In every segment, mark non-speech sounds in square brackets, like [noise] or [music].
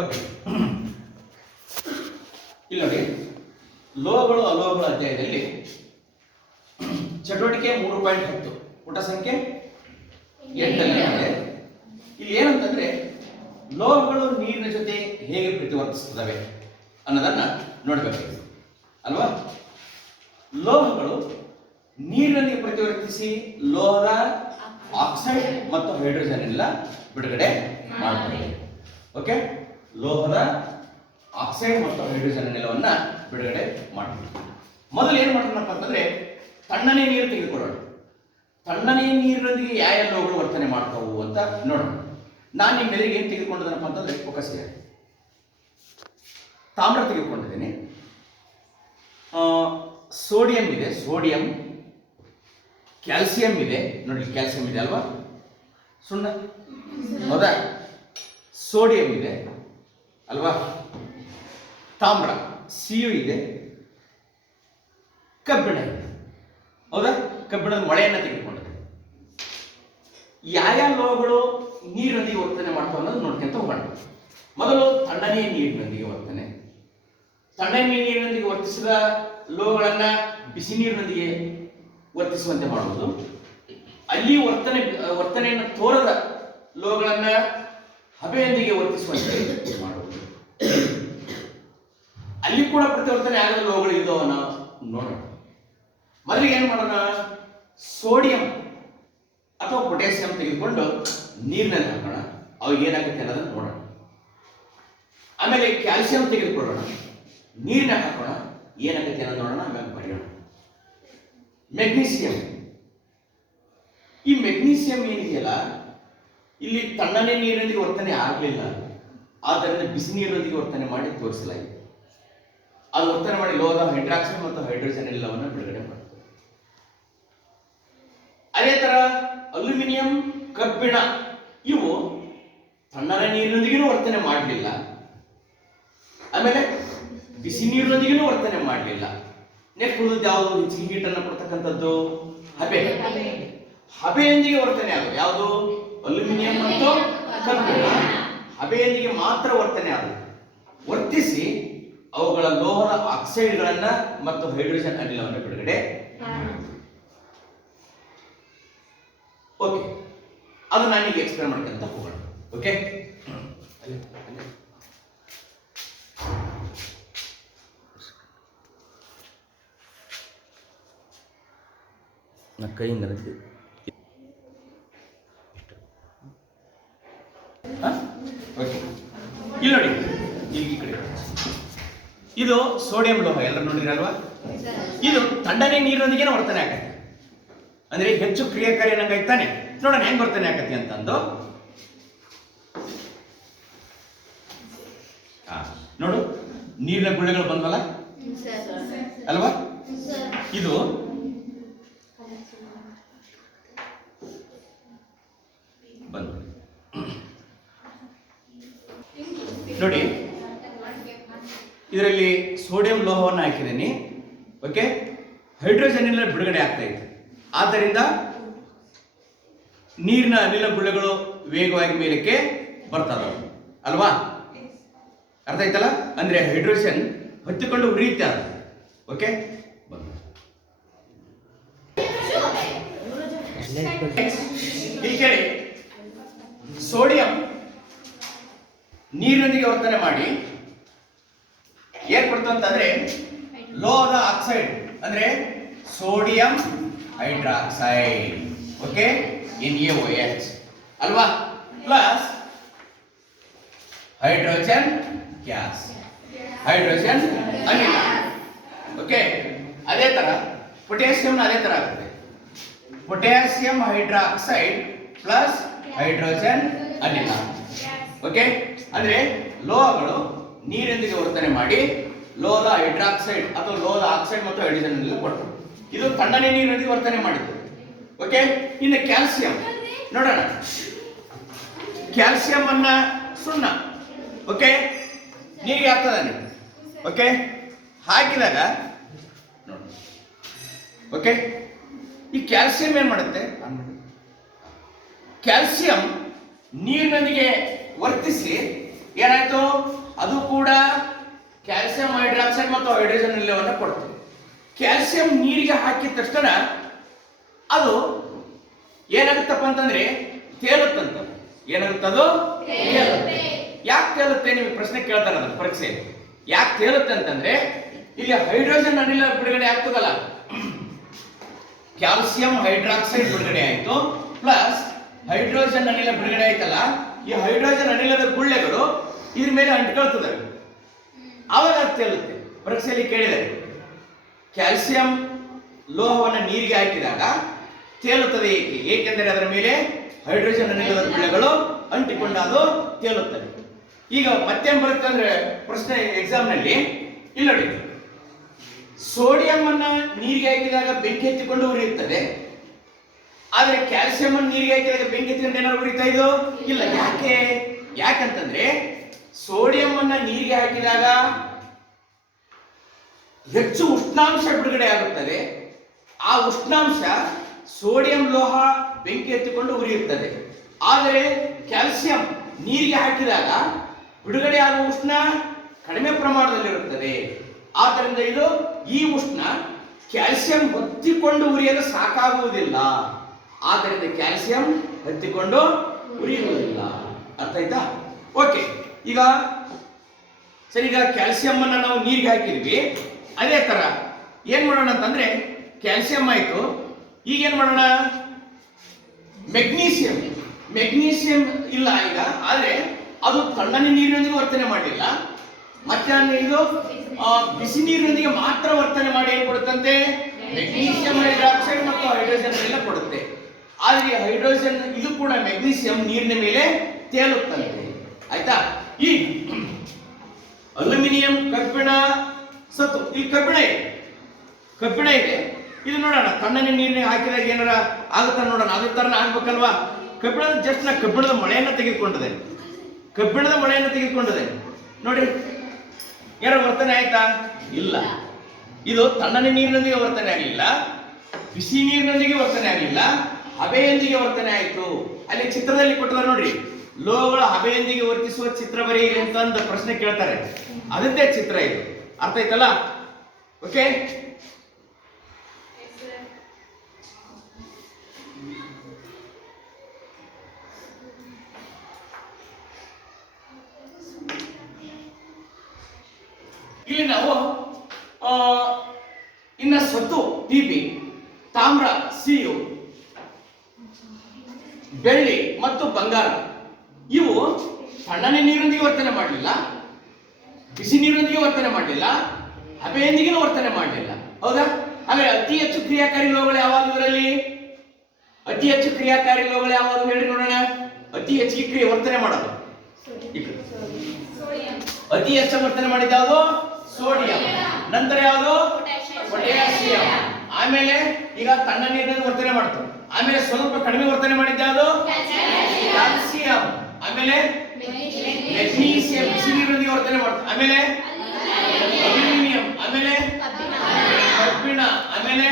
Okay [clears throat] ಇಲ್ಲಿ ನೋಡಿ. ಲೋಹಗಳು ಅಲೋಹಗಳ ಅಧ್ಯಾಯದಲ್ಲಿ [clears throat] ಚಟುವಟಿಕೆ ಮೂರು ಪಾಯಿಂಟ್ ಹತ್ತು. ಪುಟ ಸಂಖ್ಯೆ ಎಂಟನೇ ಇಲ್ಲಿ ಏನಂತಂದ್ರೆ, ಲೋಹಗಳು ನೀರಿನ ಜೊತೆ ಹೇಗೆ ಪ್ರತಿವರ್ತಿಸ್ತವೆ ಅನ್ನೋದನ್ನ ನೋಡಬೇಕು. ಅಲ್ವಾ? ಲೋಹಗಳು ನೀರಿನಲ್ಲಿ ಪ್ರತಿವರ್ತಿಸಿ ಲೋಹದ ಆಕ್ಸೈಡ್ ಮತ್ತು ಹೈಡ್ರೋಜನ್ ಎಲ್ಲ ಬಿಡುಗಡೆ ಮಾಡ್ತವೆ. ಓಕೆ ಲೋಹದ ಆಕ್ಸೈಡ್ ಮತ್ತು ಹೈಡ್ರೋಜನ್ ಅನಿಲವನ್ನ ಬಿಡುಗಡೆ ಮಾಡ್ತೀವಿ. ಮೊದಲು ಏನು ಮಾಡೋಣಪ್ಪ ಅಂತಂದ್ರೆ, ತಣ್ಣನೆ ನೀರು ತೆಗೆದುಕೊಳ್ಳೋಣ. ತಣ್ಣನೆ ನೀರಿನೊಂದಿಗೆ ಯಾವ ಲೋಹಗಳು ವರ್ತನೆ ಮಾಡ್ತಾವು ಅಂತ ನೋಡೋಣ. ನಾನು ನಿಮ್ಮ ಎದುರಿಗೆ ಏನು ತೆಗೆದುಕೊಂಡಿದ್ದೇನಪ್ಪ ಅಂತಂದ್ರೆ ಇದೆ ತಾಮ್ರ ತೆಗೆದುಕೊಂಡಿದ್ದೀನಿ. ಸೋಡಿಯಂ ಇದೆ ಸೋಡಿಯಂ ಕ್ಯಾಲ್ಸಿಯಂ ಇದೆ. ನೋಡಿ ಕ್ಯಾಲ್ಸಿಯಂ ಇದೆ ಅಲ್ವಾ? ಸುಣ್ಣ? ಹೌದಾ? ಸೋಡಿಯಂ ಇದೆ. ಅಲ್ವಾ? ತಾಮ್ರ ಸಿಯು ಇದೆ. ಕಬ್ಬಿಣ ಇದೆ. ಹೌದಾ? ಕಬ್ಬಿಣದ ಮೊಳೆಯನ್ನು ತೆಗೆದುಕೊಂಡಿದೆ ಯಾವ್ಯಾವ ಲೋಹಗಳು ನೀರಿನೊಂದಿಗೆ ವರ್ತನೆ ಮಾಡ್ತಾವೆ ಅನ್ನೋದು ನೋಡ್ಕೊಂತ ಹೋಗೋಣ. ಮೊದಲು ತಣ್ಣನೆಯ ನೀರಿನೊಂದಿಗೆ ವರ್ತನೆ. ತಣ್ಣನೆಯ ನೀರಿನೊಂದಿಗೆ ವರ್ತಿಸಿದ ಲೋಹಗಳನ್ನು ಬಿಸಿ ನೀರಿನೊಂದಿಗೆ ವರ್ತಿಸುವಂತೆ ಮಾಡುವುದು. ಅಲ್ಲಿ ವರ್ತನೆ, ವರ್ತನೆಯನ್ನು ತೋರದ ಲೋಹಗಳನ್ನು ಹಬೆಯೊಂದಿಗೆ ವರ್ತಿಸುವಂತೆ ಮಾಡುವುದು. ಅಲ್ಲಿ ಕೂಡ ಪ್ರತಿವರ್ತನೆ ಆಗದ ರೋಗಗಳು ಇದಾವ ನಾವು ನೋಡೋಣ. ಮೊದಲಿಗೆ ಏನು ಮಾಡೋಣ? ಸೋಡಿಯಂ ಅಥವಾ ಪೊಟ್ಯಾಸಿಯಂ ತೆಗೆದುಕೊಂಡು ನೀರಿನಲ್ಲಿ ಹಾಕೋಣ. ಅವಾಗ ಏನಾಗುತ್ತೆ ಅನ್ನೋದನ್ನು ನೋಡೋಣ. ಆಮೇಲೆ ಕ್ಯಾಲ್ಸಿಯಂ ತೆಗೆದುಕೊಳ್ಳೋಣ. ನೀರಿನ ಹಾಕೋಣ. ಏನಾಗುತ್ತೆ ಅನ್ನೋದು ನೋಡೋಣ. ಆಮೇಲೆ ಬರೆಯೋಣ. ಮೆಗ್ನೀಸಿಯಂ. ಈ ಮೆಗ್ನೀಸಿಯಂ ಏನಿದೆಯಲ್ಲ, ಇಲ್ಲಿ ತಣ್ಣನೆ ನೀರಿನಲ್ಲಿ ವರ್ತನೆ ಆಗಲಿಲ್ಲ. ಆದ್ದರಿಂದ ಬಿಸಿ ನೀರಿನೊಂದಿಗೆ ವರ್ತನೆ ಮಾಡಿ ತೋರಿಸಲಾಗಿದೆ ಅದು ವರ್ತನೆ ಮಾಡಿ ಲೋಹದ ಹೈಡ್ರಾಕ್ಸೈಡ್ ಮತ್ತು ಹೈಡ್ರೋಜನ್ ಎಲ್ಲವನ್ನು ಬಿಡುಗಡೆ ಮಾಡುತ್ತದೆ ಅದೇ ತರ ಅಲ್ಯೂಮಿನಿಯಂ ಕಬ್ಬಿಣ ಇವು ತಣ್ಣನೆ ನೀರಿನೊಂದಿಗೂ ವರ್ತನೆ ಮಾಡಲಿಲ್ಲ. ಆಮೇಲೆ ಬಿಸಿ ನೀರಿನೊಂದಿಗೂ ವರ್ತನೆ ಮಾಡಲಿಲ್ಲ. ನೆಕ್ಸ್ಟ್ ಉಳಿದ ಯಾವುದು? ಹೆಚ್ಚಿಗೆ ಹೀಟನ್ನು ಕೊಡ್ತಕ್ಕಂಥದ್ದು ಹಬೆ. ಹಬೆಯೊಂದಿಗೆ ವರ್ತನೆ ಆಗೋದು ಯಾವುದು? ಅಲ್ಯೂಮಿನಿಯಂ ಮತ್ತು ಕಬ್ಬಿಣ. ಹಬೆಯೊಂದಿಗೆ ಮಾತ್ರ ವರ್ತನೆ ಆದವು ವರ್ತಿಸಿ ಅವುಗಳ ಲೋಹದ ಆಕ್ಸೈಡ್ಗಳನ್ನ ಮತ್ತು ಹೈಡ್ರೋಜನ್ ಅನಿಲವನ್ನು ಬಿಡುಗಡೆ ಓಕೆ ಅದು ನಾನೀಗ ಎಕ್ಸ್ಪ್ಲೇನ್ ಮಾಡ್ಕೊಂತ ಹೋಗೋಣ. ಓಕೆ ನಾ ಕೈಯಿಂದ ಓಕೆ ಇಲ್ಲಿ ನೋಡಿ ಈಗ ಈ ಕಡೆ. ಇದು ಸೋಡಿಯಂ ಲೋಹ ಎಲ್ಲರೂ ನೋಡಿರಲ್ವಾ ಇದು ತಣ್ಣನೆ ನೀರಿನೊಂದಿಗೆ ವರ್ತನೆ ಆಗತ್ತೆ ಅಂದ್ರೆ ಹೆಚ್ಚು ಕ್ರಿಯಾಕಾರಿ ನಂಗೆ ತಾನೆ ನೋಡೋಣ ಹೆಂಗ್ ವರ್ತನೆ ಆಗತ್ತೆ ಅಂತಂದು. ನೋಡು ನೀರಿನ ಗುಳ್ಳೆಗಳು ಬಂದ್ವಲ್ಲ? ಅಲ್ವಾ? ಇದು ಬಂದು ನೋಡಿ ಇದರಲ್ಲಿ ಸೋಡಿಯಂ ಲೋಹವನ್ನು ಹಾಕಿದ್ದೀನಿ. ಓಕೆ ಹೈಡ್ರೋಜನ್ ಅನಿಲ ಬಿಡುಗಡೆ ಆಗ್ತಾ ಇದೆ ಆದ್ದರಿಂದ ನೀರಿನ ಅನಿಲ ಗುಳ್ಳೆಗಳು ವೇಗವಾಗಿ ಮೇಲಕ್ಕೆ ಬರ್ತವೆ ಅಲ್ವಾ? ಅರ್ಥ ಆಯ್ತಲ್ಲ? ಅಂದ್ರೆ ಹೈಡ್ರೋಜನ್ ಹೊತ್ತಿಕೊಂಡು ಉರಿಯುತ್ತೆ ಅದು. ಓಕೆ ಸೋಡಿಯಂ ನೀರಿನೊಂದಿಗೆ ವರ್ತನೆ ಮಾಡಿ ಏನ್ ಕೊಡ್ತು ಅಂತಂದ್ರೆ ಲೋಹದ ಆಕ್ಸೈಡ್, ಅಂದ್ರೆ sodium hydroxide. Okay? N A O H ಅಲ್ವಾ? Plus hydrogen gas. ಹೈಡ್ರೋಜನ್ ಅನಿಲ. ಓಕೆ? ಅದೇ ತರ ಪೊಟ್ಯಾಸಿಯಂ ಅದೇ ತರ ಆಗುತ್ತೆ. ಪೊಟ್ಯಾಸಿಯಂ ಹೈಡ್ರಾಕ್ಸೈಡ್ ಪ್ಲಸ್ ಹೈಡ್ರೋಜನ್ ಅನಿಲ. ಓಕೆ? ಅಂದ್ರೆ ಲೋಹಗಳು ನೀರೊಂದಿಗೆ ವರ್ತನೆ ಮಾಡಿ ಲೋಹದ ಹೈಡ್ರಾಕ್ಸೈಡ್ ಅಥವಾ ಲೋಹದ ಆಕ್ಸೈಡ್ ಮತ್ತು ಹೈಡ್ರೋಜನ್ ಕೊಟ್ಟರು. ಇದು ತಣ್ಣನೆ ನೀರಿನೊಂದಿಗೆ ವರ್ತನೆ ಮಾಡಿದ್ದು. ಓಕೆ ಇನ್ನು ಕ್ಯಾಲ್ಸಿಯಂ. ನೋಡೋಣ. ಕ್ಯಾಲ್ಸಿಯಂ ಅನ್ನ ಸುಣ್ಣ. ಓಕೆ ನೀರಿಗೆ ಹಾಕ್ತದಾನೆ ಓಕೆ ಹಾಕಿದಾಗ, ನೋಡಿ. ಓಕೆ ಈ ಕ್ಯಾಲ್ಸಿಯಂ ಏನು ಮಾಡುತ್ತೆ? ಕ್ಯಾಲ್ಸಿಯಂ ನೀರಿನೊಂದಿಗೆ ವರ್ತಿಸಿ ಏನಾಯ್ತು? ಅದು ಕೂಡ ಕ್ಯಾಲ್ಸಿಯಂ ಹೈಡ್ರಾಕ್ಸೈಡ್ ಮತ್ತು ಹೈಡ್ರೋಜನ್ ಅನಿಲವನ್ನು ಕೊಡ್ತದೆ. ಕ್ಯಾಲ್ಸಿಯಂ ನೀರಿಗೆ ಹಾಕಿದ ತಕ್ಷಣ ಅದು ಏನಾಗುತ್ತಪ್ಪ ಅಂತಂದ್ರೆ ತೇಲುತ್ತಂತ ಏನಾಗುತ್ತದು? ಯಾಕೆ ತೇಲುತ್ತೆ ನಿಮಗೆ ಪ್ರಶ್ನೆ ಕೇಳ್ತಾರೆ ಅದನ್ನ ಪರೀಕ್ಷೆ ಯಾಕೆ ತೇಲುತ್ತೆ ಅಂತಂದ್ರೆ ಇಲ್ಲಿ ಹೈಡ್ರೋಜನ್ ಅನಿಲ ಬಿಡುಗಡೆ ಆಗ್ತದಲ್ಲ. ಕ್ಯಾಲ್ಸಿಯಂ ಹೈಡ್ರಾಕ್ಸೈಡ್ ಬಿಡುಗಡೆ ಆಯಿತು. ಪ್ಲಸ್ ಹೈಡ್ರೋಜನ್ ಅನಿಲ ಬಿಡುಗಡೆ ಆಯ್ತಲ್ಲ. ಈ ಹೈಡ್ರೋಜನ್ ಅನಿಲದ ಗುಳ್ಳೆಗಳು ಇದ್ರ ಮೇಲೆ ಅಂಟ್ಕೊಳ್ತದೆ ಆವಾಗ ಅದು ತೇಲುತ್ತೆ ಪರೀಕ್ಷೆಯಲ್ಲಿ ಕೇಳಿದರೆ ಕ್ಯಾಲ್ಸಿಯಂ ಲೋಹವನ್ನು ನೀರಿಗೆ ಹಾಕಿದಾಗ ತೇಲುತ್ತದೆ ಏಕೆ? ಏಕೆಂದರೆ ಅದರ ಮೇಲೆ ಹೈಡ್ರೋಜನ್ ಅನಿಲದ ಗುಳ್ಳೆಗಳು ಅಂಟಿಕೊಂಡು ಅದು ತೇಲುತ್ತದೆ. ಈಗ ಮತ್ತೆ ಬರುತ್ತೆ ಅಂದ್ರೆ ಪ್ರಶ್ನೆ ಎಕ್ಸಾಮ್ನಲ್ಲಿ? ಇಲ್ಲಿ ನೋಡಿ. ಸೋಡಿಯಂ ಅನ್ನ ನೀರಿಗೆ ಹಾಕಿದಾಗ ಬೆಂಕಿ ಹತ್ತಿಕೊಂಡು ಉರಿಯುತ್ತದೆ. ಆದರೆ ಕ್ಯಾಲ್ಸಿಯಂ ಅನ್ನು ನೀರಿಗೆ ಹಾಕಿದಾಗ ಬೆಂಕಿ ಹತ್ತಿಕೊಂಡು ಏನಾದ್ರು ಉರಿತಾ ಇದು? ಇಲ್ಲ. ಯಾಕೆ? ಯಾಕಂತಂದ್ರೆ ಸೋಡಿಯಂ ಅನ್ನ ನೀರಿಗೆ ಹಾಕಿದಾಗ ಹೆಚ್ಚು ಉಷ್ಣಾಂಶ ಬಿಡುಗಡೆ ಆಗುತ್ತದೆ. ಆ ಉಷ್ಣಾಂಶ ಸೋಡಿಯಂ ಲೋಹ ಬೆಂಕಿ ಎತ್ತಿಕೊಂಡು ಉರಿಯುತ್ತದೆ. ಆದರೆ ಕ್ಯಾಲ್ಸಿಯಂ ನೀರಿಗೆ ಹಾಕಿದಾಗ ಬಿಡುಗಡೆ ಆಗುವ ಉಷ್ಣ ಕಡಿಮೆ ಪ್ರಮಾಣದಲ್ಲಿರುತ್ತದೆ. ಆದ್ದರಿಂದ ಇದು ಈ ಉಷ್ಣ ಕ್ಯಾಲ್ಸಿಯಂ ಹೊತ್ತಿಕೊಂಡು ಉರಿಯಲು ಸಾಕಾಗುವುದಿಲ್ಲ. ಆದ್ದರಿಂದ ಕ್ಯಾಲ್ಸಿಯಂ ಹೊತ್ತಿಕೊಂಡು ಉರಿಯುವುದಿಲ್ಲ. ಅರ್ಥ ಆಯ್ತಾ? ಓಕೆ. ಈಗ, ಸರಿ, ಈಗ ಕ್ಯಾಲ್ಸಿಯಂ ಅನ್ನ ನಾವು ನೀರಿಗೆ ಹಾಕಿದ್ವಿ. ಅದೇ ತರ, ಏನ್ ಮಾಡೋಣ ಅಂತಂದ್ರೆ, ಕ್ಯಾಲ್ಸಿಯಂ ಆಯ್ತು. ಈಗ ಏನ್ ಮಾಡೋಣ? ಮೆಗ್ನೀಸಿಯಂ. ಮೆಗ್ನೀಸಿಯಂ ಇಲ್ಲ ಈಗ, ಆದ್ರೆ ಅದು ತಣ್ಣನೆ ನೀರಿನೊಂದಿಗೆ ವರ್ತನೆ ಮಾಡಲಿಲ್ಲ ಮತ್ತೆ ಇದು ಬಿಸಿ ನೀರಿನೊಂದಿಗೆ ಮಾತ್ರ ವರ್ತನೆ ಮಾಡಿ ಏನ್ ಕೊಡುತ್ತಂತೆ? ಮೆಗ್ನೀಸಿಯಂ ಹೈಡ್ರಾಕ್ಸೈಡ್ ಮತ್ತು ಹೈಡ್ರೋಜನ್ ಎಲ್ಲ ಕೊಡುತ್ತೆ. ಆದ್ರೆ ಈ ಹೈಡ್ರೋಜನ್, ಇದು ಕೂಡ ಮೆಗ್ನೀಸಿಯಂ ನೀರಿನ ಮೇಲೆ ತೇಲುತ್ತಂತೆ. ಆಯ್ತಾ? ಈ ಅಲ್ಯೂಮಿನಿಯಂ ಕಬ್ಬಿಣ ಸತ್ತು. ಇಲ್ಲಿ ಕಬ್ಬಿಣ ಇದೆ. ಕಬ್ಬಿಣ ಇದೆ. ಇದು ನೋಡೋಣ, ತಣ್ಣನೆ ನೀರನ್ನ ಹಾಕಿದಾಗ ಏನಾರ ಆಗುತ್ತಾ ನೋಡೋಣ. ಅದೇ ತರ ಆಗ್ಬೇಕಲ್ವಾ? ಕಬ್ಬಿಣದ ಜಸ್ಟ್ ನಾ ಕಬ್ಬಿಣದ ಮಳೆಯನ್ನ ತೆಗೆದುಕೊಂಡಿದೆ. ಕಬ್ಬಿಣದ ಮಳೆಯನ್ನು ತೆಗೆದುಕೊಂಡಿದೆ. ನೋಡಿ ಯಾರ ವರ್ತನೆ ಆಯ್ತಾ? ಇಲ್ಲ. ಇದು ತಣ್ಣನೆ ನೀರಿನೊಂದಿಗೆ ವರ್ತನೆ ಆಗಲಿಲ್ಲ. ಬಿಸಿ ನೀರಿನೊಂದಿಗೆ ವರ್ತನೆ ಆಗಲಿಲ್ಲ. ಹಬೆಯೊಂದಿಗೆ ವರ್ತನೆ ಆಯಿತು. ಅಲ್ಲಿ ಚಿತ್ರದಲ್ಲಿ ಕೊಟ್ಟದ ನೋಡ್ರಿ. ಲೋಹಗಳ ಹಬೆಯೊಂದಿಗೆ ವರ್ತಿಸುವ ಚಿತ್ರ ಬರೆಯಿರಿ ಅಂತ ಒಂದು ಪ್ರಶ್ನೆ ಕೇಳ್ತಾರೆ. ಅದದ್ದೇ ಚಿತ್ರ ಇದು. ಅರ್ಥ ಆಯ್ತಲ್ಲ? ಓಕೆ ಇಲ್ಲಿ ನಾವು ಇನ್ನ ಸತ್ತು ಟಿಪಿ ತಾಮ್ರ, ಸಿಯು, ಬೆಳ್ಳಿ ಮತ್ತು ಬಂಗಾರ. ಇವು ತಣ್ಣನೆ ನೀರೊಂದಿಗೆ ವರ್ತನೆ ಮಾಡಲಿಲ್ಲ, ಬಿಸಿ ನೀರೊಂದಿಗೆ ವರ್ತನೆ ಮಾಡಲಿಲ್ಲ, ಹಬೆಯೊಂದಿಗೆ ವರ್ತನೆ ಮಾಡಲಿಲ್ಲ. ಹೌದಾ? ಹಾಗೆ ಅತಿ ಹೆಚ್ಚು ಕ್ರಿಯಾಕಾರಿ ಲೋಹಗಳು ಯಾವಾಗ ಇದರಲ್ಲಿ? ಅತಿ ಹೆಚ್ಚು ಕ್ರಿಯಾಕಾರಿ ಲೋಹಗಳು ಯಾವಾಗ ಹೇಳಿ ನೋಡೋಣ. ಅತಿ ಹೆಚ್ಚಿಗೆ ಕ್ರಿಯೆ ವರ್ತನೆ ಮಾಡೋದು. ಅತಿ ಹೆಚ್ಚು ವರ್ತನೆ ಮಾಡಿದ ಯಾವುದು? ಸೋಡಿಯಂ. ನಂತರ ಯಾವುದು? ಪೊಟ್ಯಾಸಿಯಂ ಆಮೇಲೆ ಈಗ ತಣ್ಣ ನೀರಿನಲ್ಲಿ ವರ್ತನೆ ಮಾಡ್ತು. ಆಮೇಲೆ ಸ್ವಲ್ಪ ಕಡಿಮೆ ವರ್ತನೆ ಮಾಡಿದ್ದ ಯಾವುದು? ಕ್ಯಾಲ್ಸಿಯಂ. ಆಮೇಲೆ ಮೆಗ್ನೀಸಿಯಂ ಸಿಲಿಂಡರ್ ವರ್ತನೆ ಮಾಡ್ತಾರೆ. ಆಮೇಲೆ ಅಲ್ಯೂಮಿನಿಯಂ ಆಮೇಲೆ ಕಬ್ಬಿಣ ಆಮೇಲೆ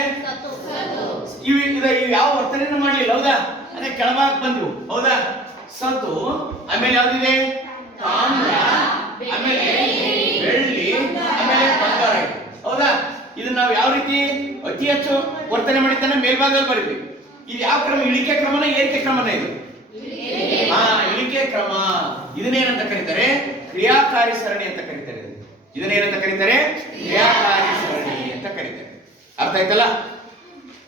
ಇವು ಇದ ಇವು ಯಾವ ವರ್ತನೆಯನ್ನು ಮಾಡಲಿಲ್ಲ ಹೌದಾ? ಅದೇ ಕೆಳಭಾಗ ಬಂದ್ವು ಹೌದಾ? ಸತು ಆಮೇಲೆ ಯಾವ್ದಿದೆ? ತಾಮ್ರ ಆಮೇಲೆ ಬೆಳ್ಳಿ ಆಮೇಲೆ ಬಂಗಾರ. ಹೌದಾ? ಇದನ್ನ ನಾವು ಯಾವ ರೀತಿ ಅತಿ ಹೆಚ್ಚು ವರ್ತನೆ ಮಾಡಿದ್ದಾನೆ ಮೇಲ್ಭಾಗದಲ್ಲಿ ಬರೀತೀವಿ ಇದು ಯಾವ ಕ್ರಮ? ಇಳಿಕೆ ಕ್ರಮನ ಏರಿಕೆ ಕ್ರಮನ ಇದು? ಹಾ ಇಳಿಕೆ ಕ್ರಮ. ಇದನ್ನೇನಂತ ಕರೀತಾರೆ? ಕ್ರಿಯಾಕಾರಿ ಸರಣಿ ಅಂತ ಕರೀತಾರೆ ಇದನ್ನ. ಇದನ್ನೇನಂತ ಕರೀತಾರೆ? ಕ್ರಿಯಾಕಾರಿ ಸರಣಿ ಅಂತ ಕರೀತಾರೆ. ಅರ್ಥ ಆಯ್ತಲ್ಲ?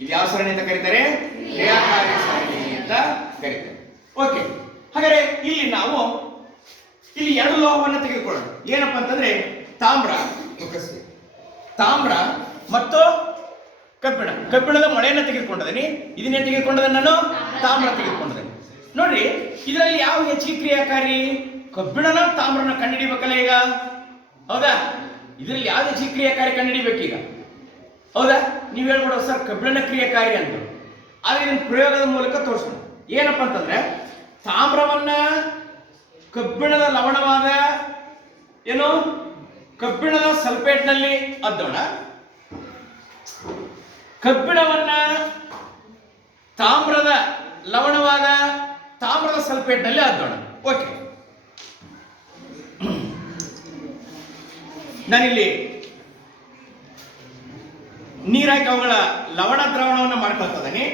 ಇದು ಯಾವ ಸರಣಿ ಅಂತ ಕರೀತಾರೆ? ಕ್ರಿಯಾಕಾರಿ ಸರಣಿ ಅಂತ ಕರೀತಾರೆ. ಓಕೆ ಹಾಗಾದ್ರೆ ಇಲ್ಲಿ ನಾವು ಇಲ್ಲಿ ಎರಡು ಲೋಹವನ್ನು ತೆಗೆದುಕೊಳ್ಳೋಣ. ಏನಪ್ಪ ಅಂತಂದ್ರೆ ತಾಮ್ರ ತಾಮ್ರ ಮತ್ತು ಕಬ್ಬಿಣ. ಕಬ್ಬಿಣದ ಮಳೆಯನ್ನ ತೆಗೆದುಕೊಂಡಿದ್ದೀನಿ ಇದನ್ನೇ ತೆಗೆದುಕೊಂಡಿದ್ದೇನೆ ನಾನು? ತಾಮ್ರ ತೆಗೆದುಕೊಂಡಿದ್ದೇನೆ ನೋಡ್ರಿ ಇದರಲ್ಲಿ ಯಾವ ಹೆಚ್ಚಿಗೆ ಕ್ರಿಯಾಕಾರಿ? ಕಬ್ಬಿಣನ ತಾಮ್ರನ ಕಂಡುಹಿಡಿಬೇಕಲ್ಲ ಈಗ? ಹೌದಾ? ಇದರಲ್ಲಿ ಯಾವ ಹೆಚ್ಚಿಗೆ ಕ್ರಿಯಾಕಾರಿ ಕಂಡುಹಿಡಿಬೇಕೀಗ? ಹೌದಾ? ನೀವು ಹೇಳ್ಬಿಡೋ ಸರ್ ಕಬ್ಬಿಣ ಕ್ರಿಯಾಕಾರಿ ಅಂತ. ಆದ್ರೆ ಇದನ್ನ ಪ್ರಯೋಗದ ಮೂಲಕ ತೋರಿಸೋಣ. ಏನಪ್ಪ ಅಂತಂದ್ರೆ, ತಾಮ್ರವನ್ನ ಕಬ್ಬಿಣದ ಲವಣವಾದ ಏನು? ಕಬ್ಬಿಣದ ಸಲ್ಫೇಟ್ನಲ್ಲಿ ಅದ್ದೋಣ ಕಬ್ಬಿಣವನ್ನ ತಾಮ್ರದ ಲವಣವಾದ ತಾಮ್ರದ ಸಲ್ಫೇಟ್ನಲ್ಲಿ ಹಾಕೋಣ. ಓಕೆ ನಾನಿಲ್ಲಿ ನೀರಾಕಿ ಅವುಗಳ ಲವಣ ದ್ರಾವಣವನ್ನು ಮಾಡ್ಕೊಳ್ತಾ ಇದ್ದೀನಿ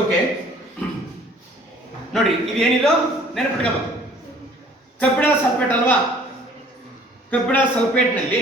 ಓಕೆ ನೋಡಿ ಇದೇನಿದು ನೆನಪಿಟ್ಕೋಬೇಕು. ಕಬ್ಬಿಣದ ಸಲ್ಫೇಟ್ ಅಲ್ವಾ? ಕಬ್ಬಿಣದ ಸಲ್ಫೇಟ್ನಲ್ಲಿ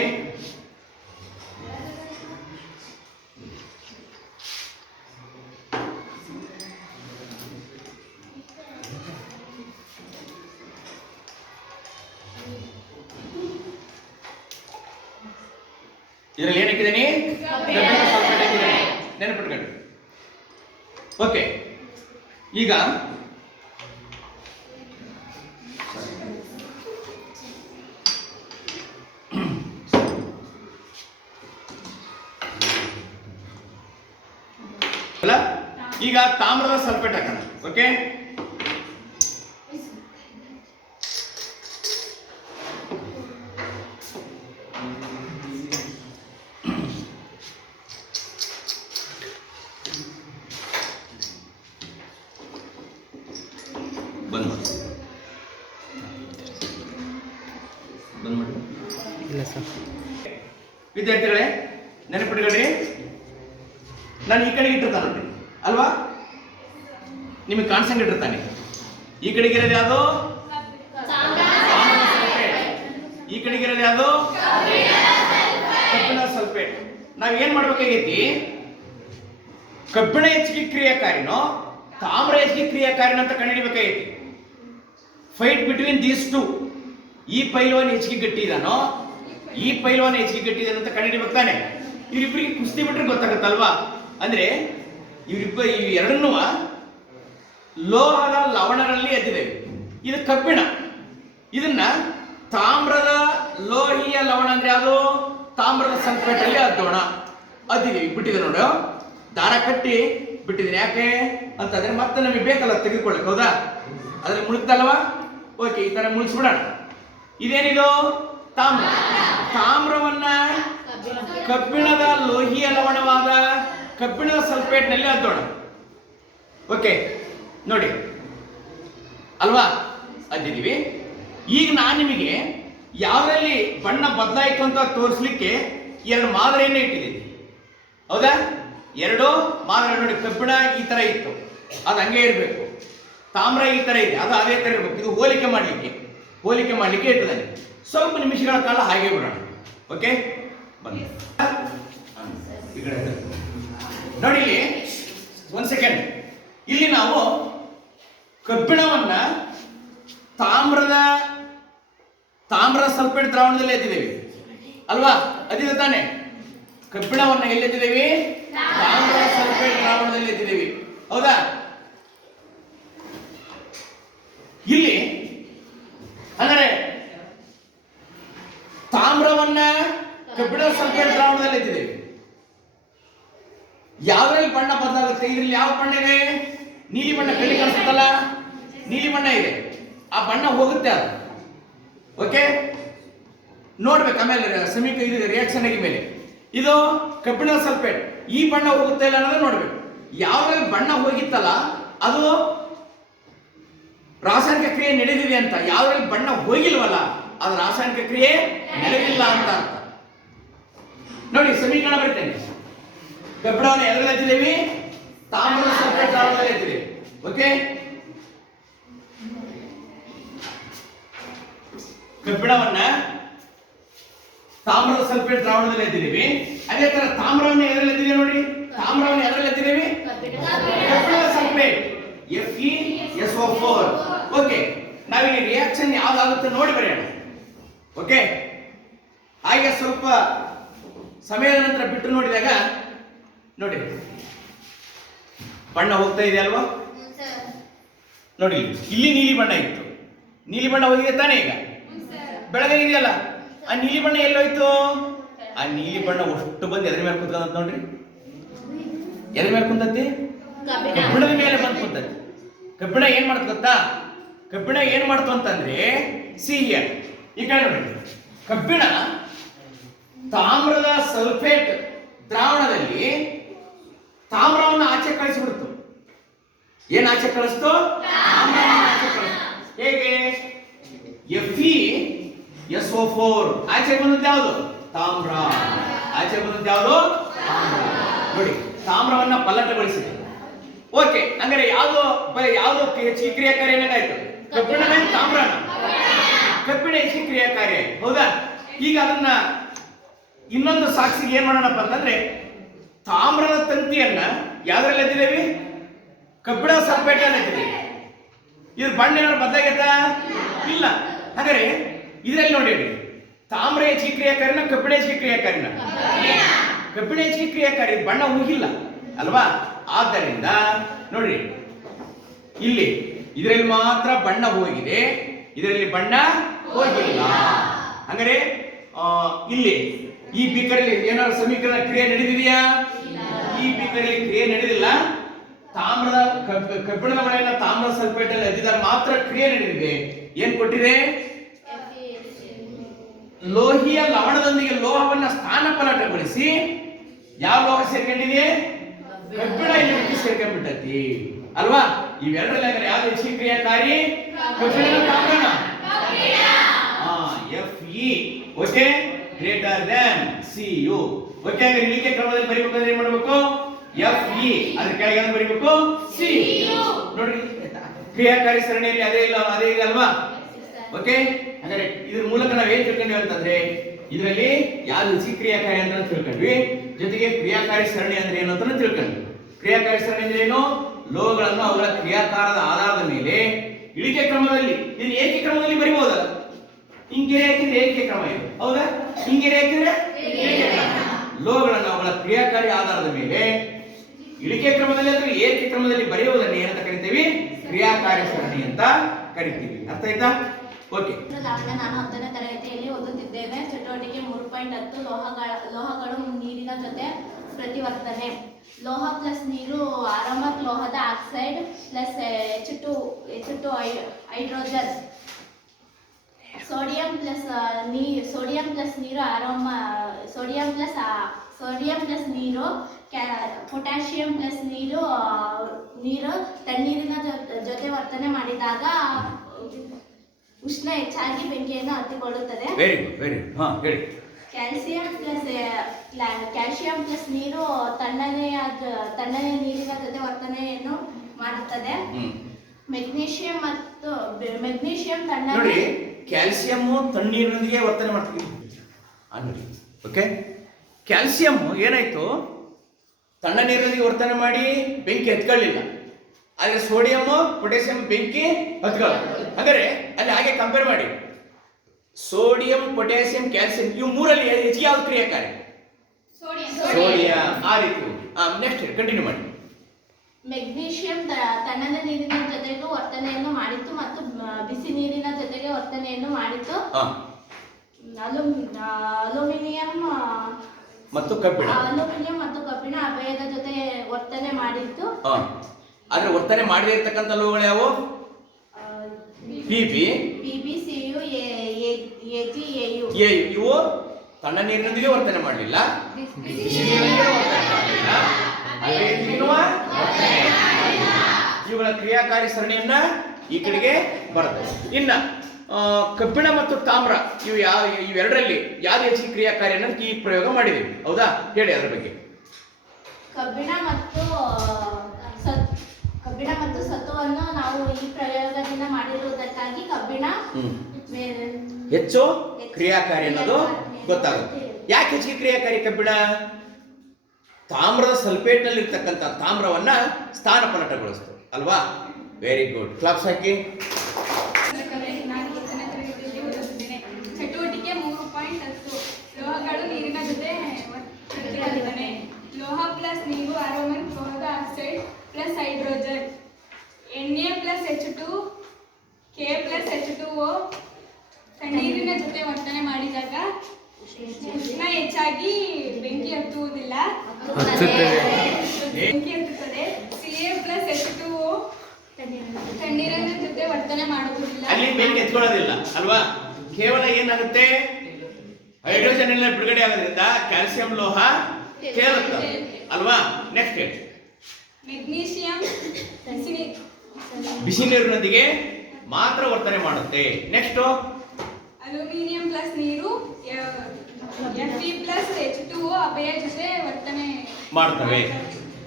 ಅಲ್ಲ? ಈಗ ತಾಮ್ರದ ಸಲ್ಫೇಟ್ ಹಾಕೋಣ ಓಕೆ ನಿಮಗೆ ಕಾಣಿಸಂಗೆ ಇಟ್ಟಿರ್ತಾನೆ. ಈ ಕಡೆಗೆ ಇರೋದು ಯಾವುದು? ಈ ಕಡೆಗೆ ಇರೋದು ಯಾವುದು? ಕಬ್ಬಿಣ ಸಲ್ಫೇಟ್. ನಾವು ಏನ್ ಮಾಡ್ಬೇಕಾಗೈತಿ? ಕಬ್ಬಿಣ ಹೆಚ್ಚಿಗೆ ಕ್ರಿಯಾಕಾರಿನೋ, ತಾಮ್ರ ಹೆಚ್ಚಿಗೆ ಕ್ರಿಯಾಕಾರಿನೋ ಅಂತ ಕಂಡುಹಿಡಿಬೇಕಾಗೈತಿ. ಫೈಟ್ ಬಿಟ್ವೀನ್ ದೀಸ್ ಟು ಈ ಪೈಲ್ವಾನ್ ಹೆಚ್ಚಿಗೆ ಗಟ್ಟಿ ಇದಾನೋ ಈ ಪೈಲ್ವಾನ್ ಹೆಚ್ಚಿಗೆ ಗಟ್ಟಿ ಇದಾನೆ ಅಂತ ಕಂಡುಹಿಡಿಬೇಕು ತಾನೆ ಇವರಿಬ್ಬರಿಗೆ ಕುಸ್ತಿ ಬಿಟ್ರೆ ಗೊತ್ತಾಗುತ್ತಲ್ವಾ? ಅಂದ್ರೆ ಇವರಿಬ್ಬ ಇವ್ ಎರಡನ್ನೂ ಲೋಹದ ಲವಣಗಳಲ್ಲಿ ಎದ್ದಿದೆ. ಇದು ಕಬ್ಬಿಣ. ಇದನ್ನ ತಾಮ್ರದ ಲೋಹೀಯ ಲವಣ ಅಂದ್ರೆ ಅದು ತಾಮ್ರದ ಸಂಕಟಲ್ಲಿ ಅದ್ದೋಣ. ಅದ್ದಿದೀವಿ ಬಿಟ್ಟಿದೆ ನೋಡು. ದಾರ ಕಟ್ಟಿ ಬಿಟ್ಟಿದ್ದೀನಿ. ಯಾಕೆ? ಅಂತಂದ್ರೆ ಮತ್ತೆ ನಮಗೆ ಬೇಕಲ್ಲ ತೆಗೆದುಕೊಳ್ಳಕ್ಕೆ, ಹೌದಾ? ಅದ್ರಲ್ಲಿ ಮುಳುಗ್ತಲ್ವಾ ಓಕೆ ಈ ತರ ಮುಳುಗಿಸ್ಬಿಡೋಣ ಇದೇನಿದು? ತಾಮ್ರ. ತಾಮ್ರವನ್ನ ಕಬ್ಬಿಣದ ಲೋಹಿಯ ಲವಣವಾದ ಕಬ್ಬಿಣದ ಸಲ್ಫೇಟ್ನಲ್ಲಿ ಅದ್ದೋಣ. ಓಕೆ ನೋಡಿ. ಅಲ್ವಾ? ಅದಿದ್ದೀವಿ ಈಗ ನಾನು ನಿಮಗೆ ಯಾವ್ದ್ರಲ್ಲಿ ಬಣ್ಣ ಬದಲಾಯಿತು ಅಂತ ತೋರಿಸ್ಲಿಕ್ಕೆ ಎರಡು ಮಾದರಿಯನ್ನು ಇಟ್ಟಿದ್ದೀನಿ. ಹೌದಾ? ಎರಡು ಮಾದರಿ ನೋಡಿ, ಕಬ್ಬಿಣ ಈ ತರ ಇತ್ತು. ಅದು ಹಂಗೆ ಇರಬೇಕು. ತಾಮ್ರ ಈ ತರ ಇದೆ. ಅದು ಅದೇ ತರ ಇರಬೇಕು. ಇದು ಹೋಲಿಕೆ ಮಾಡಲಿಕ್ಕೆ. ಹೋಲಿಕೆ ಮಾಡಲಿಕ್ಕೆ ಇಟ್ಟಿದ್ದಾನೆ ಸ್ವಲ್ಪ ನಿಮಿಷಗಳ ಕಾಲ ಹಾಗೆ ಬಿಡೋಣ. ಓಕೆ? ಬನ್ನಿ. ನೋಡಿ ಇಲ್ಲಿ, ಒಂದ್ ಸೆಕೆಂಡ್ ಇಲ್ಲಿ ನಾವು ಕಬ್ಬಿಣವನ್ನ ತಾಮ್ರದ, ತಾಮ್ರ ಸಲ್ಫೇಟ್ ದ್ರಾವಣದಲ್ಲಿ ಎತ್ತಿದ್ದೇವೆ. ಅಲ್ವಾ? ಅದಿದೆ ತಾನೆ. ಕಬ್ಬಿಣವನ್ನ ಎಲ್ಲಿ ಎತ್ತಿದ್ದೇವೆ? ತಾಮ್ರ ಸಲ್ಫೇಟ್ ದ್ರಾವಣದಲ್ಲಿ ಎತ್ತಿದ್ದೇವೆ. ಹೌದಾ? ಇಲ್ಲಿ, ಅಂದರೆ ತಾಮ್ರವನ್ನ ಕಬ್ಬಿಣ ಸಲ್ಫೇಟ್ ದ್ರಾವಣದಲ್ಲಿ ಎತ್ತಿದ್ದೇವೆ. ಯಾವ್ದ್ರಲ್ಲಿ ಬಣ್ಣ ಬದಲಾಗುತ್ತೆ? ಇದ್ರಲ್ಲಿ ಯಾವ ಬಣ್ಣ ಇದೆ? ನೀಲಿ ಬಣ್ಣ ಕಣ್ಣಿ ಕಾಣಿಸುತ್ತಲ್ಲ? ನೀಲಿ ಬಣ್ಣ ಇದೆ. ಆ ಬಣ್ಣ ಹೋಗುತ್ತೆ ಅದು. ಓಕೆ ನೋಡ್ಬೇಕು ಆಮೇಲೆ ಸಮೀಕ ಇದು ರಿಯಾಕ್ಷನ್ ಆಗಿ ಮೇಲೆ. ಇದು ಕಬ್ಬಿಣ ಸಲ್ಫೇಟ್ ಈ ಬಣ್ಣ ಹೋಗುತ್ತೆ ಇಲ್ಲ ಅನ್ನೋದು ನೋಡ್ಬೇಕು. ಯಾವಾಗ ಬಣ್ಣ ಹೋಗಿತ್ತಲ್ಲ, ಅದು ರಾಸಾಯನಿಕ ಕ್ರಿಯೆ ನಡೆದಿದೆ ಅಂತ. ಯಾವ್ದ್ರಲ್ಲಿ ಬಣ್ಣ ಹೋಗಿಲ್ವಲ್ಲ, ಅದು ರಾಸಾಯನಿಕ ಕ್ರಿಯೆ ನಡೆದಿಲ್ಲ ಅಂತ ನೋಡಿ, ಸಮೀಕರಣ ಬರ್ತೇನೆ. ಕಬ್ಬಿಣವನ್ನು ಎದರಲ್ಲಿ ತಾಮ್ರದ ಸಲ್ಫೇಟ್ ದ್ರಾವಣದಲ್ಲಿ ಎತ್ತಿದ್ದೀವಿ ಓಕೆ ಕಬ್ಬಿಣವನ್ನ ತಾಮ್ರದ ಸಲ್ಫೇಟ್ ದ್ರಾವಣದಲ್ಲಿ ಎದ್ದಿದ್ದೀವಿ ಅದೇ ತರ ತಾಮ್ರವನ್ನು ಎದರಲ್ಲಿ ಎತ್ತಿದ್ದೀವಿ ನೋಡಿ. ತಾಮ್ರವನ್ನು ಎದರಲ್ಲಿ ಎದ್ದಿದ್ದೀವಿ ಕಬ್ಬಿಣದ sulphate. F E S O four okay ನಾವೀಗ ರಿಯಾಕ್ಷನ್ ಯಾವ್ದಾಗುತ್ತೆ ನೋಡಿ ಬರೆಯೋಣ. ಓಕೆ ಹಾಗೆ ಸ್ವಲ್ಪ ಸಮಯದ ನಂತರ ಬಿಟ್ಟು ನೋಡಿದಾಗ ನೋಡಿ. ಬಣ್ಣ ಹೋಗ್ತಾ ಇದೆ ಅಲ್ವಾ? ನೋಡಿ ಇಲ್ಲಿ ನೀಲಿ ಬಣ್ಣ ಇತ್ತು. ನೀಲಿ ಬಣ್ಣ ಹೋಗಿದೆ ತಾನೇ ಈಗ? ಬೆಳಗಾಗಿದೆಯಲ್ಲ ಆ ನೀಲಿ ಬಣ್ಣ ಎಲ್ಲೋಯ್ತು ಆ ನೀಲಿ ಬಣ್ಣ ಅಷ್ಟು ಬಂದು ಎದ್ರ ಮೇಲೆ ಕುತ್ಕೊಂಡ್ ನೋಡ್ರಿ. ಎದ್ರ ಮೇಲೆ ಕುಂತತಿ? ಕಬ್ಬಿಣದ ಮೇಲೆ ಬಂದು ಕುಂತತಿ. ಕಬ್ಬಿಣ ಏನ್ ಮಾಡ್ತು ಗೊತ್ತಾ? ಕಬ್ಬಿಣ ಏನ್ ಮಾಡ್ತು ಅಂತಂದ್ರೆ ಸಿಹಿಯ ಈ ಕಡೆ ನೋಡಿ ಕಬ್ಬಿಣ ತಾಮ್ರದ ಸಲ್ಫೇಟ್ ದ್ರಾವಣದಲ್ಲಿ ತಾಮ್ರವನ್ನು ಆಚೆ ಕಳಿಸಿಬಿಡ್ತು ಏನ್ ಆಚೆ ಕಳಿಸ್ತು. ಹೇಗೆ? F E S O four ಆಚೆ ಬಂದದ್ದು ಯಾವುದು? ತಾಮ್ರ. ಆಚೆ ಬಂದದ್ದು ಯಾವುದು? ತಾಮ್ರ ನೋಡಿ, ತಾಮ್ರವನ್ನ ಪಲ್ಲಟಗೊಳಿಸಿದೆ. ಓಕೆ ಅಂದ್ರೆ ಯಾವುದು ಯಾವುದು ಹೆಚ್ಚಿಗೆ ಕ್ರಿಯಾಕಾರಿ ಏನಾಯ್ತು? ಕಬ್ಬಿಣ ತಾಮ್ರನ. ಕಬ್ಬಿಣ ಹೆಚ್ಚು ಕ್ರಿಯಾಕಾರಿ. ಹೌದಾ? ಈಗ ಅದನ್ನ ಇನ್ನೊಂದು ಸಾಕ್ಷಿಗೆ ಏನ್ ಮಾಡೋಣಪ್ಪ ಅಂತಂದ್ರೆ, ತಾಮ್ರದ ತಂತಿಯನ್ನ ಯಾವ್ದ್ರಲ್ಲಿ ಎದ್ದಿದ್ದೇವೆ? ಕಬ್ಬಿಣ ಸಲ್ಪೇಟ್ ಎದ್ದಿದ್ದೇವೆ ಇದ್ರ ಬಣ್ಣ ಏನಾದ್ರು ಬದಲಾಗೈತಾ? ಇಲ್ಲ. ಹಾಗಾದ್ರೆ ಇದರಲ್ಲಿ ನೋಡಿ ತಾಮ್ರ ಹೆಚ್ಚಿಗೆ ಕ್ರಿಯಾಕಾರಿನ ಕಬ್ಬಿಣ ಹೆಚ್ಚಿಗೆ ಕ್ರಿಯಾಕಾರಿನ ಕಬ್ಬಿಣ ಹೆಚ್ಚಿಗೆ ಕ್ರಿಯಾಕಾರಿ ಬಣ್ಣ ಹೋಗಿಲ್ಲ ಅಲ್ವಾ? ಆದ್ದರಿಂದ ನೋಡ್ರಿ ಇಲ್ಲಿ ಇದರಲ್ಲಿ ಮಾತ್ರ ಬಣ್ಣ ಹೋಗಿದೆ. ಇದರಲ್ಲಿ ಬಣ್ಣ ಹೋಗಿಲ್ಲ. ಹಂಗಾರೆ ಇಲ್ಲಿ ಈ ಬೀಕರಲ್ಲಿ ಏನಾದ್ರು ಸಮೀಕರಣ ಕ್ರಿಯೆ ನಡೆದಿದೆಯಾ? ಈ ಬೀಕರಲ್ಲಿ ಕ್ರಿಯೆ ನಡೆದಿಲ್ಲ. ತಾಮ್ರದ ಕಬ್ಬ- ಕಬ್ಬಿಣದ ಮಳೆಯನ್ನ ತಾಮ್ರ ಸಲ್ಫೇಟ್ ಅಲ್ಲಿ ಮಾತ್ರ ಕ್ರಿಯೆ ನಡೆದಿದೆ ಏನ್ ಕೊಟ್ಟಿದೆ? ಲೋಹಿಯ ಲವಣದೊಂದಿಗೆ ಲೋಹವನ್ನ ಸ್ಥಾನ ಪಲಾಟಗೊಳಿಸಿ ಯಾವ ಲೋಹ ಸೇರ್ಕೊಂಡಿದೆ ಕಬ್ಬಿಣ ಇಲ್ಲಿ ಸೇರ್ಕೊಂಡ್ಬಿಟ್ಟತಿ. ಅಲ್ವಾ? ಇವೆರಡರಲ್ಲಿ ಅಂದ್ರೆ ಯಾವ್ದು ಹೆಚ್ಚಿನ ಕ್ರಿಯಾಕಾರಿ? ಕಬ್ಬಿಣ ತಾಮ್ರನ. F, E. Okay greater than C U okay ಹಾಗಾದ್ರೆ ಇಳಿಕೆ ಕ್ರಮದಲ್ಲಿ ಬರೀಬೇಕಾದ್ರೆ ಏನ್ ಮಾಡ್ಬೇಕು? ಎಫ್ ಇ ಅದ್ರ ಕೆಳಗೆ ಬರೀಬೇಕು? ಸಿ ನೋಡ್ರಿ ಕ್ರಿಯಾಕಾರಿ ಸರಣಿಯಲ್ಲಿ ಅದೇ ಇಲ್ಲ ಅದೇ ಇದೆ ಅಲ್ವಾ? ಓಕೆ ಹಾಗಾದ್ರೆ ಇದ್ರ ಮೂಲಕ ನಾವು ಏನ್ ತಿಳ್ಕೊಂಡ್ವಿ ಅಂತಂದ್ರೆ ಇದರಲ್ಲಿ ಯಾವ್ದು ಸಿ ಕ್ರಿಯಾಕಾರಿ ಅಂತ ತಿಳ್ಕೊಂಡ್ವಿ. ಜೊತೆಗೆ ಕ್ರಿಯಾಕಾರಿ ಸರಣಿ ಅಂದ್ರೆ ಏನು ಅಂತ ತಿಳ್ಕೊಂಡ್ವಿ. ಕ್ರಿಯಾಕಾರಿ ಸರಣಿ ಅಂದ್ರೆ ಏನು? ಲೋಹಗಳನ್ನು ಅವುಗಳ ಕ್ರಿಯಾಕಾರದ ಆಧಾರದ ಮೇಲೆ ಇಳಿಕೆ ಕ್ರಮದಲ್ಲಿ ಇದನ್ನ ಏಕೆ ಕ್ರಮದಲ್ಲಿ ಬರಿಬಹುದಲ್ಲ ಹಿಂಗೆ ಹಾಕಿದ್ರೆ ಏಕೆ ಕ್ರಮ ಇದು? ಹೌದಾ? ಹಿಂಗೆ ಹಾಕಿದ್ರೆ ಲೋಹಗಳನ್ನು ಅವುಗಳ ಕ್ರಿಯಾಕಾರಿ ಆಧಾರದ ಮೇಲೆ ಇಳಿಕೆ ಕ್ರಮದಲ್ಲಿ ಅಥವಾ ಏರಿಕೆ ಕ್ರಮದಲ್ಲಿ ಬರೆಯುವುದನ್ನು ಏನಂತ ಕರಿತೀವಿ? ಕ್ರಿಯಾಕಾರ್ಯ ಸರಣಿ ಅಂತ ಕರಿತೀವಿ. ಅರ್ಥ ಆಯ್ತಾ? ಓಕೆ ನಾನು ಹತ್ತನೇ ತರಗತಿಯಲ್ಲಿ ಓದುತ್ತಿದ್ದೇನೆ ಚಟುವಟಿಕೆ ಮೂರು ಪಾಯಿಂಟ್ ಹತ್ತು ಲೋಹಗಳ, ಲೋಹಗಳು ನೀರಿನ ಜೊತೆ ಪ್ರತಿವರ್ತನೆ ಲೋಹ ಪ್ಲಸ್ ನೀರು ಆರಂಭಕ್ ಲೋಹದ oxide plus H two H two hydrogen. Sodium plus ನೀ, ಸೋಡಿಯಂ ಪ್ಲಸ್ ನೀರು ಆರೋಮ, ಸೋಡಿಯಂ ಪ್ಲಸ್ ಸೋಡಿಯಂ ಪ್ಲಸ್ ನೀರು ಪೊಟ್ಯಾಷಿಯಂ ಪ್ಲಸ್ ನೀರು ನೀರು ತಣ್ಣೀರಿನ ಜೊತೆ ವರ್ತನೆ ಮಾಡಿದಾಗ ಉಷ್ಣ ಹೆಚ್ಚಾಗಿ ಬೆಂಕಿಯನ್ನು ಹತ್ತಿಕೊಳ್ಳುತ್ತದೆ. ವೆರಿ ಗುಡ್ ವೆರಿ ಹಾ ಹೇಳಿ. ಕ್ಯಾಲ್ಸಿಯಂ ಪ್ಲಸ್ ಕ್ಯಾಲ್ಸಿಯಂ ಪ್ಲಸ್ ನೀರು ತಣ್ಣನೆಯ ತಣ್ಣನೆಯ ನೀರಿನ ಜೊತೆ ವರ್ತನೆಯನ್ನು ಮಾಡುತ್ತದೆ. ಮೆಗ್ನೀಷಿಯಂ ಮತ್ತು ಮೆಗ್ನೀಷಿಯಂ ನೋಡಿ ತಣ್ಣನೆ ಕ್ಯಾಲ್ಸಿಯಂ ತಣ್ಣೀರಿನೊಂದಿಗೆ ವರ್ತನೆ ಮಾಡ್ತೀವಿ. ನೋಡಿ ಓಕೆ ಕ್ಯಾಲ್ಸಿಯಂ ಏನಾಯ್ತು? ತಣ್ಣ ನೀರಿನಲ್ಲಿ ವರ್ತನೆ ಮಾಡಿ ಬೆಂಕಿ ಎತ್ಕೊಳ್ಳಿಲ್ಲ ಆದರೆ ಸೋಡಿಯಂ ಪೊಟ್ಯಾಸಿಯಂ ಬೆಂಕಿ ಹತ್ಕೊಳ್ಳ ಹಾಗಾದ್ರೆ ಅಲ್ಲಿ ಹಾಗೆ ಕಂಪೇರ್ ಮಾಡಿ. ಸೋಡಿಯಂ ಪೊಟ್ಯಾಸಿಯಂ ಕ್ಯಾಲ್ಸಿಯಂ ಇವು ಮೂರಲ್ಲಿ ಹೆಚ್ಚಿಗೆ ಯಾವ್ದು ಕ್ರಿಯಾಕಾರಿ? ಸೋಡಿಯಂ. ಆ ರೀತಿ. ನೆಕ್ಸ್ಟ್ ಕಂಟಿನ್ಯೂ ಮಾಡಿ. ಮೆಗ್ನೀಷಿಯಂ ತ- ತಣ್ಣನೆ ನೀರಿನ ಜೊತೆಗೂ ವರ್ತನೆಯನ್ನು ಮಾಡಿತ್ತು ಮತ್ತು ಬಿಸಿ ನೀರಿನ ಜೊತೆಗೆ ವರ್ತನೆಯನ್ನು ಮಾಡಿತ್ತು. ಅಲುಮಿನಿಯಂ ಮತ್ತು ಕಬ್ಬಿಣ. ಅಲ್ಯೂಮಿನಿಯಂ ಮತ್ತು ಕಬ್ಬಿಣ ಅಭಯದ ಜೊತೆ ವರ್ತನೆ ಮಾಡಿತ್ತು ಹಾ. ಆದ್ರೆ ವರ್ತನೆ ಮಾಡದೇ ಇರ್ತಕ್ಕಂಥ ಲೋಹಗಳು ಯಾವು P B. P B. C U A ಇವು ತಣ್ಣ ನೀರಿನೊಂದಿಗೆ ವರ್ತನೆ ಮಾಡಲಿಲ್ಲ. ಇವುಗಳ ಕ್ರಿಯಾಕಾರಿ ಸರಣಿಯನ್ನ ಈ ಕಡೆಗೆ ಬರುತ್ತೆ ಇನ್ನ ಕಬ್ಬಿಣ ಮತ್ತು ತಾಮ್ರ ಇವು ಯಾವ ಇವೆರಡರಲ್ಲಿ ಯಾವ್ದು ಹೆಚ್ಚಿನ ಕ್ರಿಯಾಕಾರಿ ಅನ್ನೋದು ಈ ಪ್ರಯೋಗ ಮಾಡಿದ್ದೀವಿ ಹೌದಾ? ಹೇಳಿ ಅದರ ಬಗ್ಗೆ. ಕಬ್ಬಿಣ ಮತ್ತು ಕಬ್ಬಿಣ ಮತ್ತು ಸತ್ವವನ್ನು ನಾವು ಈ ಪ್ರಯೋಗದಿಂದ ಮಾಡಿರುವುದಕ್ಕಾಗಿ ಕಬ್ಬಿಣ ಹೆಚ್ಚು ಕ್ರಿಯಾಕಾರಿ ಅನ್ನೋದು ಗೊತ್ತಾಗುತ್ತೆ. ಯಾಕೆ ಹೆಚ್ಚಿಗೆ ಕ್ರಿಯಾಕಾರಿ ಕಬ್ಬಿಣ? ತಾಮ್ರದ ಸಲ್ಫೇಟ್ನಲ್ಲಿ ಇರ್ತಕ್ಕಂಥ ತಾಮ್ರವನ್ನ ಸ್ಥಾನಪಲ್ಲಟಗೊಳಿಸ್ತು ಅಲ್ವಾ? ವೆರಿ ಗುಡ್ ಕ್ಲಾಪ್ಸ್ ಹಾಕಿ ನಾನು ಹತ್ತನೇ ತರಗತಿಯಲ್ಲಿ ಓದುತ್ತಿದ್ದೇನೆ ಚಟುವಟಿಕೆ ಮೂರು ಪಾಯಿಂಟ್ ಹತ್ತು ಲೋಹಗಳು ನೀರಿನ ಜೊತೆ ಪ್ರತಿವರ್ತನೆ ಲೋಹ ಪ್ಲಸ್ ನೀರು ಆರೋಮನ್ ಲೋಹದ ಆಕ್ಸೈಡ್ ಪ್ಲಸ್ ಹೈಡ್ರೋಜನ್ ಎಣ್ಣೆ plus H two K plus H two O ತಣ್ಣೀರಿನ ಜೊತೆ ವರ್ತನೆ ಮಾಡಿದಾಗ ಉಷ್ಣ ಹೆಚ್ಚಾಗಿ ಬೆಂಕಿ ಹತ್ತುವುದಿಲ್ಲ. ಬೆಂಕಿ ಹತ್ತುತ್ತದೆ. C A plus H two O ತಣ್ಣೀರಿನ ಜೊತೆ ವರ್ತನೆ ಮಾಡುವುದಿಲ್ಲ. ಅಲ್ಲಿ ಬೆಂಕಿ ಎತ್ಕೊಳ್ಳೋದಿಲ್ಲ ಅಲ್ವಾ? ಕೇವಲ ಏನಾಗುತ್ತೆ? ಹೈಡ್ರೋಜನ್ ಎಲ್ಲ ಬಿಡುಗಡೆ ಆಗೋದ್ರಿಂದ ಕ್ಯಾಲ್ಸಿಯಂ ಲೋಹ ಕೇಳುತ್ತೆ ಅಲ್ವಾ? ನೆಕ್ಸ್ಟ್ ಮೆಗ್ನೀಷಿಯಂ ಬಿಸಿ ನೀರಿನೊಂದಿಗೆ ಮಾತ್ರ ವರ್ತನೆ ಮಾಡುತ್ತೆ. ನೆಕ್ಸ್ಟ್ ಅಲ್ಯೂಮಿನಿಯಂ ಪ್ಲಸ್ ನೀರು ಅಭಯ ಜೊತೆ ವರ್ತನೆ ಮಾಡ್ತವೆ.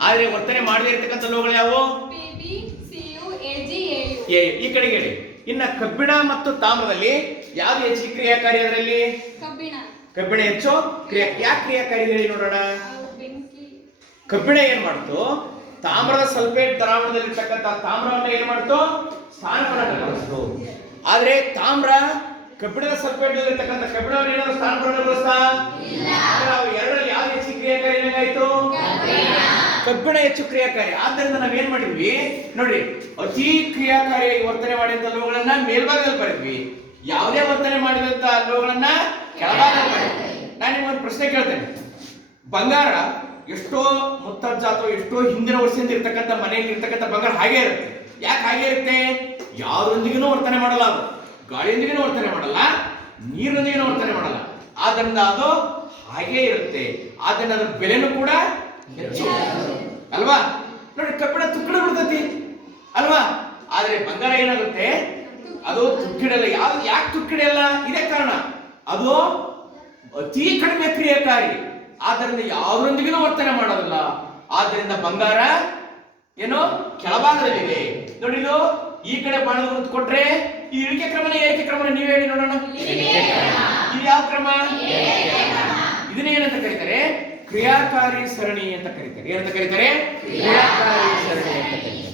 ಆದ್ರೆ ವರ್ತನೆ ಮಾಡದೇ ಇರತಕ್ಕಂಥ ಲೋಹಗಳು ಯಾವುವು? P B C U A G A ಈ ಕಡೆ ಹೇಳಿ. ಇನ್ನ ಕಬ್ಬಿಣ ಮತ್ತು ತಾಮ್ರದಲ್ಲಿ ಯಾವ್ದು ಹೆಚ್ಚು ಕ್ರಿಯಾಕಾರಿ ಅದರಲ್ಲಿ? ಕಬ್ಬಿಣ. ಕಬ್ಬಿಣ ಹೆಚ್ಚು ಕ್ರಿಯಾ ಯಾಕೆ ಕ್ರಿಯಾಕಾರಿ ಹೇಳಿ ನೋಡೋಣ. ಕಬ್ಬಿಣ ಏನ್ ಮಾಡ್ತು? ತಾಮ್ರದ ಸಲ್ಫೇಟ್ ದ್ರಾವಣದಲ್ಲಿರ್ತಕ್ಕಂಥ ತಾಮ್ರವನ್ನ ಏನ್ ಮಾಡ್ತು? ಸ್ಥಾನಪಲ್ಲಟಗೊಳಿಸ್ತು ಆದ್ರೆ ತಾಮ್ರ ಕಬ್ಬಿಣದ ಸಲ್ಫೇಟ್ ಇರ್ತಕ್ಕಂಥ ಕಬ್ಬಿಣವನ್ನ ಏನಾದ್ರು ಸ್ಥಾನಪಲ್ಲಟಗೊಳಿಸ್ತಾ ನಾವು ಎರಡರಲ್ಲಿ ಯಾವ್ದು ಹೆಚ್ಚು ಕ್ರಿಯಾಕಾರಿ ಏನಾಯ್ತು ಕಬ್ಬಿಣ. ಹೆಚ್ಚು ಕ್ರಿಯಾಕಾರಿ. ಆದ್ದರಿಂದ ನಾವೇನ್ ಮಾಡಿದ್ವಿ? ನೋಡಿ ಅತಿ ಕ್ರಿಯಾಕಾರಿಯಾಗಿ ವರ್ತನೆ ಮಾಡಿದಂತ ಲೋಗಳನ್ನ ಮೇಲ್ಭಾಗದಲ್ಲಿ ಬರೆದ್ವಿ. ಯಾವುದೇ ವರ್ತನೆ ಮಾಡಿದಂತ ಲೋಗಳನ್ನ ಕೆಳಭಾಗದಲ್ಲಿ ಬರೆದ್ವಿ. ನಾನು ನಿಮ್ಗೊಂದು ಪ್ರಶ್ನೆ ಕೇಳ್ತೇನೆ. ಬಂಗಾರ ಎಷ್ಟೋ ಮುತ್ತಜ್ಜ ಅಥವಾ ಎಷ್ಟೋ ಹಿಂದಿನ ವರ್ಷದಿಂದ ಇರ್ತಕ್ಕಂಥ ಮನೆಯಲ್ಲಿ ಇರ್ತಕ್ಕಂಥ ಬಂಗಾರ ಹಾಗೆ ಇರುತ್ತೆ. ಯಾಕೆ ಹಾಗೆ ಇರುತ್ತೆ? ಯಾವ್ದೊಂದಿಗೂ ವರ್ತನೆ ಮಾಡಲ್ಲ ಅದು. ಗಾಳಿಯೊಂದಿಗೂ ವರ್ತನೆ ಮಾಡಲ್ಲ ನೀರೊಂದಿಗೂ ವರ್ತನೆ ಮಾಡಲ್ಲ. ಆದ್ದರಿಂದ ಅದು ಹಾಗೆ ಇರುತ್ತೆ. ಆದ್ರಿಂದ ಅದರ ಬೆಲೆನೂ ಕೂಡ ಅಲ್ವಾ? ನೋಡಿ, ಕಬ್ಬಿಣ ತುಕ್ಕಡ ಬಿಡ್ತತಿ ಅಲ್ವಾ? ಆದ್ರೆ ಬಂಗಾರ ಏನಾಗುತ್ತೆ? ಅದು ತುಕ್ಕಿಡಲ್ಲ. ಯಾವ್ದು ಯಾಕೆ ತುಕ್ಕಿಡಲ್ಲ? ಇದೇ ಕಾರಣ. ಅದು ಅತಿ ಕಡಿಮೆ ಕ್ರಿಯಾಕಾರಿ. ಆದ್ದರಿಂದ ಯಾರೊಂದಿಗೂ ವರ್ತನೆ ಮಾಡೋದಿಲ್ಲ. ಆದ್ದರಿಂದ ಬಂಗಾರ ಏನು ಕೆಳಭಾಗದಲ್ಲಿದೆ. ನೋಡಿ ಈ ಕಡೆ ಬಾಣದ ಗುರುತು ಕೊಟ್ರೆ ಈ ಇಳಿಕೆ ಕ್ರಮನ ಏಕೆ ಕ್ರಮ ನೀವ್ ಹೇಳಿ ನೋಡೋಣ. ಇದು ಯಾವ ಕ್ರಮ? ಇದನ್ನ ಏನಂತ ಕರೀತಾರೆ? ಕ್ರಿಯಾಕಾರಿ ಸರಣಿ ಅಂತ ಕರೀತಾರೆ. ಏನಂತ ಕರೀತಾರೆ? ಕ್ರಿಯಾಕಾರಿ ಸರಣಿ ಅಂತ ಕರೀತಾರೆ.